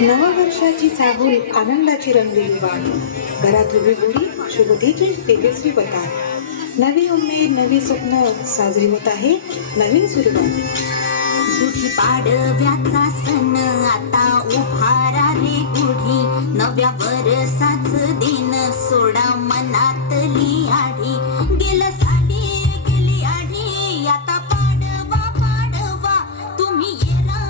नववर्षाची चाहूल आनंदाची रंगलेली वाण, घरात उभी गुढी शुभतेची तेजस्वी पताक, नवी उमेद नवी स्वप्न साजरी होत आहे नवीन सुरुवात. गुढी पाडव्याचा सण आता उभारा रे गुढी, नव्या वर्षाच दिन सोडा मनातली आढी, गेलं साली गेली आढी आता पाडवा पाडवा, तुम्ही येरा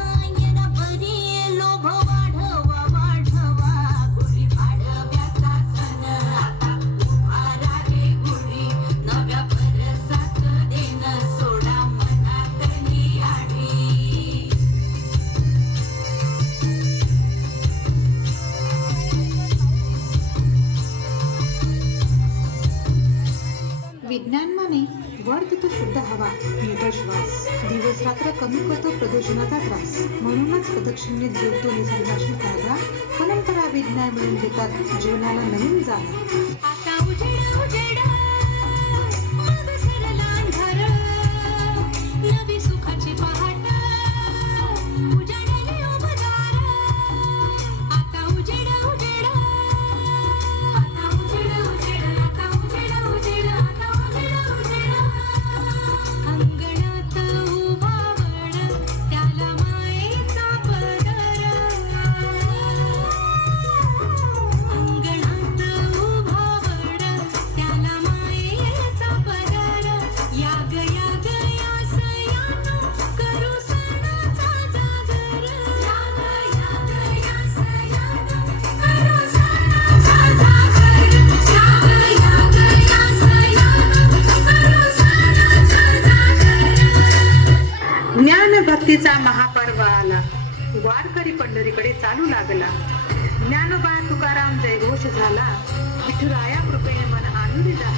बरी लोभ वाढवा वाढवा. गुढी पाडव्याचा सण आता उभारा रे गुढी, नव्या वर्षाच दिन सोडा मनातली आढी. विज्ञान माने वर तिथं शुद्ध हवा, नीट श्वास, दिवस रात्र कमी करतो प्रदूषणाचा त्रास. म्हणूनच प्रदक्षिणेत जोडतो निसर्गाशी धागा, परंपरा विज्ञान मिळून देतात जीवनाला नवीन जागा. आता उजेड उजेड मग सरला अंधार, नवी सुखाची पहाट उजाडली उबदार. आता उजेड उजेड आता उजेड उजेड आता उजेड उजेड आता उजेड उजेड, अंगणात उभा वड त्याला मायेचा पदर, अंगणात उभा वड त्याला मायेचा पदर. या ग या सयानो करू सणाचा जागर, या सयानो करू सणाचा जागर, या सयानो करू सणाचा जागर. ज्ञान भक्तीचा महापर्व आला, वारकरी पंढरीकडे चालू लागला. ज्ञानोबा तुकाराम जयघोष झाला, विठुराया कृपेने मन आनंदी झाला.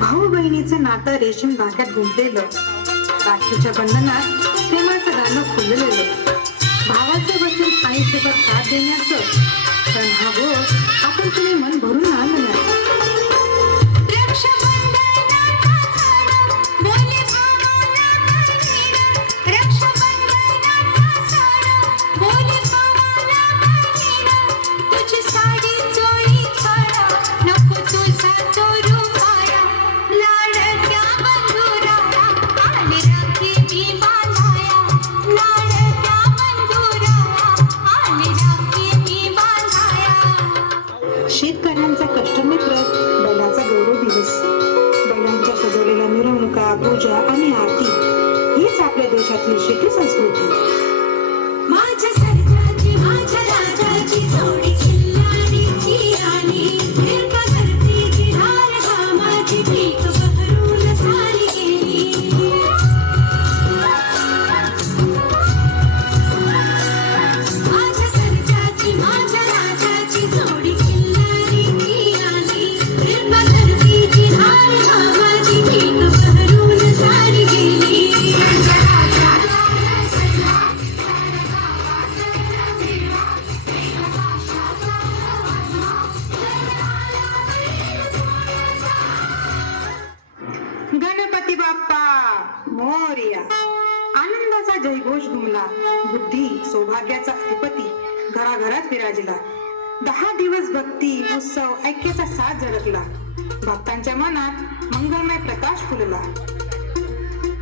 भाऊ बहिणीचं नातं रेशीम धाग्यात गुंतलेलं, राखीच्या बंधनात प्रेमाचं गाणं फुललेलं, भावाचं वचन आईसोबत साथ देण्याचं, सण हा गोड आपण तुम्ही मन भरून आणण्याचं. शेतकऱ्यांचा कष्टमित्र बैलाचा गौरव दिवस, बैलांच्या सजवलेल्या मिरवणुका, पूजा आणि आरती हीच आपल्या देशातली शेती संस्कृती. माझ्या सर्जाची माझ्या राजाची जोडी खिल्लारीची आली, फिरका धरतीची धार घामाची पीक बहरून सारी गेली. माझ्या सर्जाची माझ्या राजाची जोडी खिल्लारीची आली, फिरका धरतीची धार घामाची पीक बहरून सारी गेली. सर्जा राजा जयघोष घुमला. बुद्धी सौभाग्याचा अधिपती घराघरात विराजला. 10 दिवस भक्ती उत्सव ऐक्याचा साथ झळकला. भक्तांच्या मनात मंगलमय प्रकाश फुलला.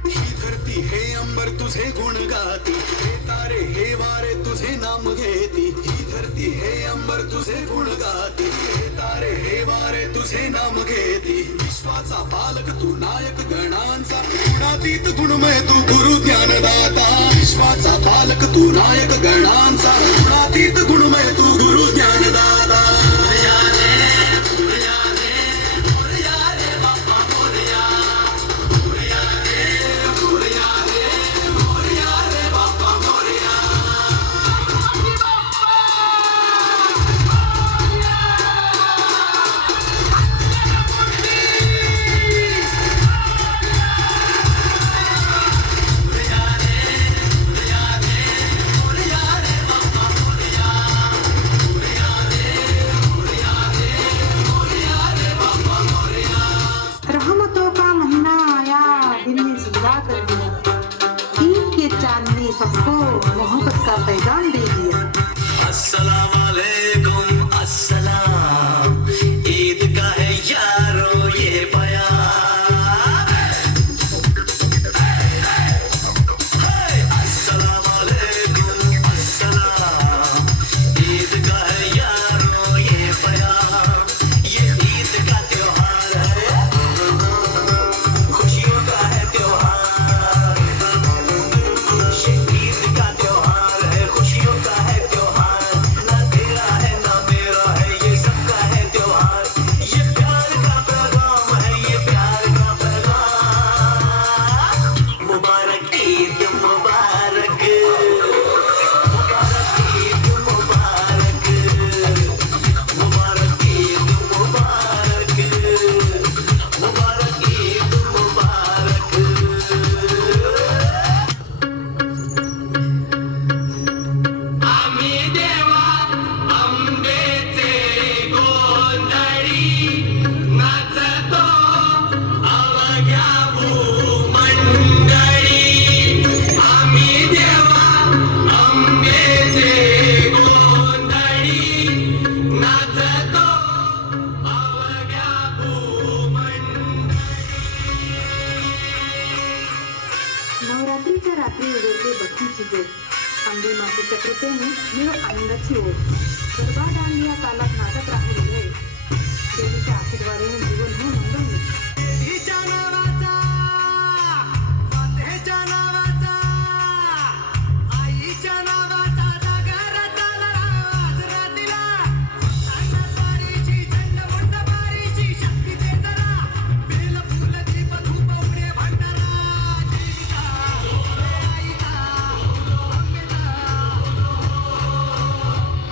ही धरती हे अंबर तुझे गुण गाती, हे तारे हे वारे तुझे नाम घेती. ही धरती हे अंबर तुझे गुण गाती, हे तारे हे वारे तुझे नाम घेती. विश्वाचा पालक तू नायक गणांचा, गुणातीत गुणमय तू गुरु ज्ञानदाता. विश्वाचा पालक तू नायक गणांचा, गुणातीत गुणमय तू गुरु ज्ञानदाता. रहमतों का महीना आया, दिल ने जिंदा कर दिया. ईद के चांद ने सबको मोहब्बत का पैगाम दे दिया. अस्सलाम वालेकुम अस्सलाम, ईद का है यारो ये बयान. अस्सलाम वालेकुम अस्सलाम, ईद का है यारो ये बयान. ये ईद का त्योहार है, खुशियों का है त्योहार. ये ईद का त्योहार है, खुशियों का है त्योहार. ना तेरा है ना मेरा है, ये सबका है त्योहार. ये प्यार का पैगाम है, ये प्यार का पैगाम. मुबारक ईद मुबारक, मुबारक ईद मुबारक, मुबारक ईद मुबारक, मुबारक ईद मुबारक. आम्ही देवा अंबेचे गोंधळी, नाचतो अवघ्या भूमंडळी. आम्ही देवा अंबेचे गोंधळी, नाचतो अवघ्या भूमंडळी. नवरात्रीच्या रात्री उजळते भक्तीची ज्योत. अंबे मातेच्या कृपेने निळ आनंदाची ओढ. गरबा दांडिया तालात नाचत राहू हृदय. देवीच्या आशीर्वादाने जीवन हे मंगलमय. देवीच्या नावाचा, मातेच्या नावाचा, आईच्या नावाचा जागर चालला आज रात्रीला. सांगणारीची चंडमुंडमारीची शक्ती दे जरा, बेल फुल दीप धूप उघडे भंडारा. देवीचा, आईचा, अंबेचा,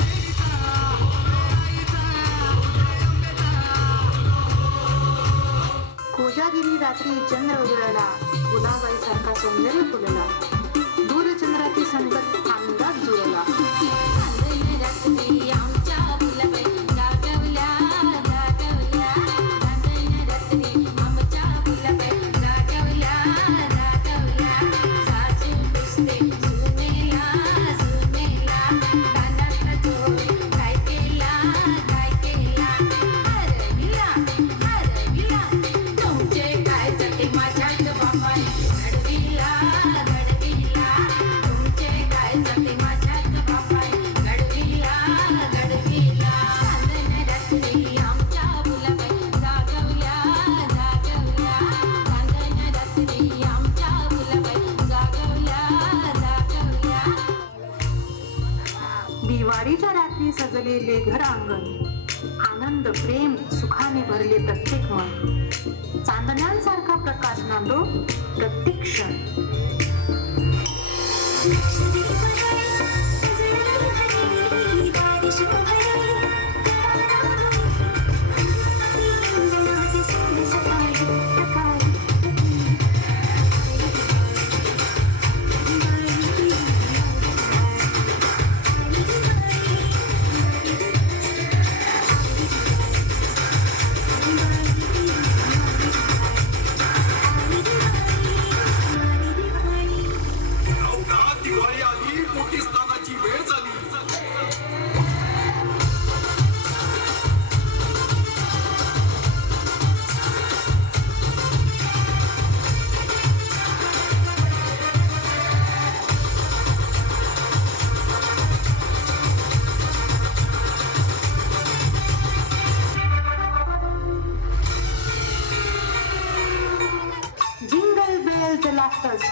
देवीचा, आईचा, अंबेचा. कोजागिरी रात्री चंद्र उजळला. गुलाबाई सारखा सौंदर्य फुलला. दूरचंद्राची संगत अंदाज जुळला. चांदण्या रात्री आमच्या फुलाबाई जागवल्या जागवल्या. चांदण्या रात्री आमच्या फुलाबाई जागवल्या जागवल्या. साजून दिसते सुनेला सुनेला. कानातला चोर काय केला काय केला. हरविला हरविला. तुमचे काय जाते माझ्याच बापाने घडविला घडविला. तुमचे काय जाते माझ्याच बापाने घडविला घडविला. चांदण्या रात्री आमच्या फुलाबाई जागवल्या जागवल्या. चांदण्या रात्री आमच्या फुलाबाई जागवल्या जागवल्या. दिवाळीच्या रात्री सजलेले घर अंगण. आनंद प्रेम सुखाने भरले प्रत्येक मन. चांदण्यांसारखा प्रकाश नांदो प्रत्येक क्षण.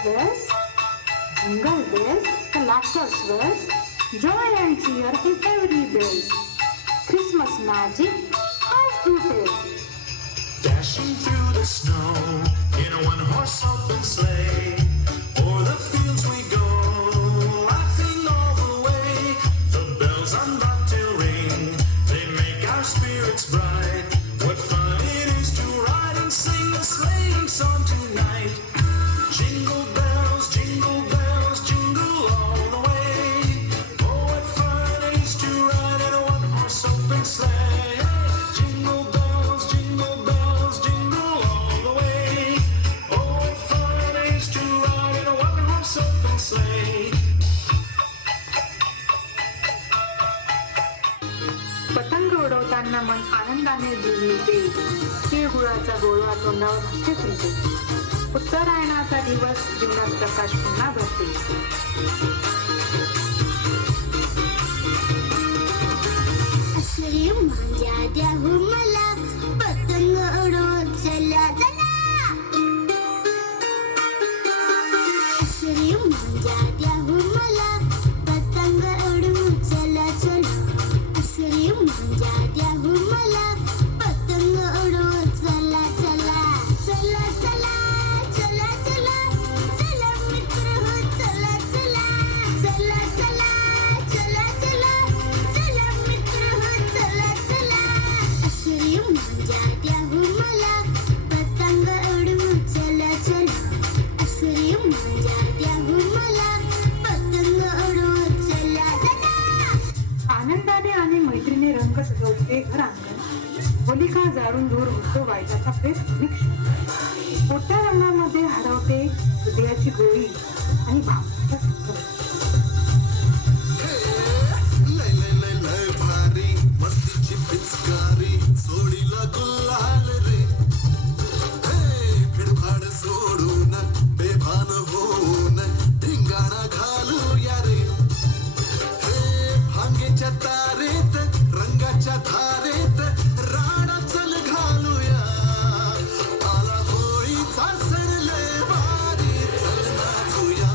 bells, jingle bells, the laughter swells, joy and cheer in every bells. Christmas magic, how to tell? Dashing through the snow in a one-horse open sleigh. O'er the fields we go, laughing all the way. The bells on bobtail ring, they make our spirits bright. What fun it is to ride and sing a sleighing song tonight. Jingle bells, jingle all the way. Oh, what fun it is to ride in a one-horse open sleigh. Jingle bells, jingle all the way. Oh, what fun it is to ride in a one-horse open sleigh. पतंग उडवताना मन आनंदाने झुलते, तिळगुळाचा गोळा तोंडावर हास्य फिरते. उत्तरायणाचा दिवस जीवनात प्रकाश पुन्हा भरते. असली माझ्या द्याहू मला पतंग उडवत चला चला. असली माझ्या द्याहू मला पतंग उडवत चला चला. असली माझ्या द्याहू मला पतंग उडवत चला चला. चला चला चला चला चला मित्र हो चला चला. चला चला चला चला चला मित्र हो चला चला. असली माझ्या द्याहू मला पतंग उडवत चला चला. असली माझ्या द्याहू मला पतंग उडवत चला चला. आनंदाने आणि मैत्रीने रंग सजवते घर अंगण. होलिका जाळून दूर होतो वाईटाचा प्रेस निक्षण. मोठ्या रंगामध्ये हरवते हृदयाची गोळी आणि भावनेचा संगम. लय लय लय लय भारी मस्तीची पिचकारी सोडीला गुलाल रे. फिडफाड सोडून बेभान होऊन धिंगाणा घालूया रे. भांगेच्या तारेत रंगाच्या धारेत राडा चल घालूया. आला होळीचा सण लय भारी चल नाचूया.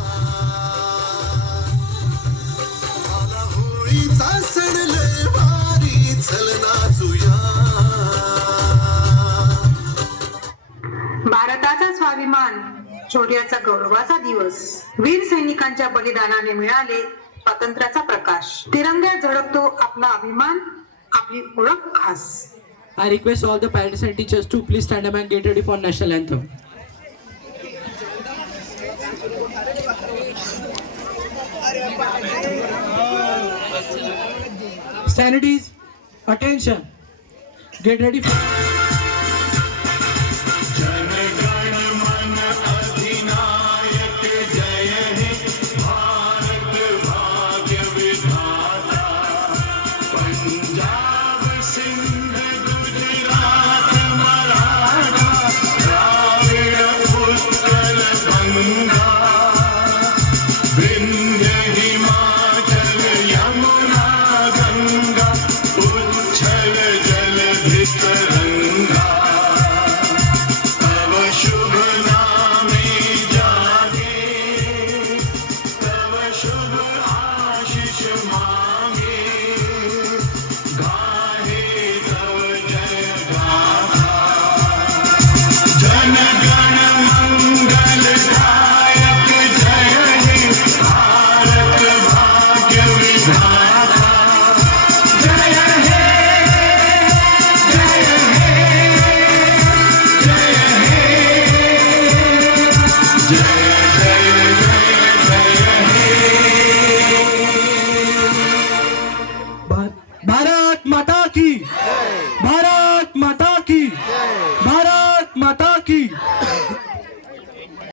आला होळीचा सण लय भारी चल नाचूया. भारताचा स्वाभिमान, शौर्याचा गौरवाचा दिवस. वीर सैनिकांच्या बलिदानाने मिळाले स्वातंत्र्याचा प्रकाश. तिरंग्यात झळकतो आपला अभिमान, आपली ओळख खास. I request all the parents and teachers to please stand up and get ready for national anthem. Sanities, attention. Get ready for Jai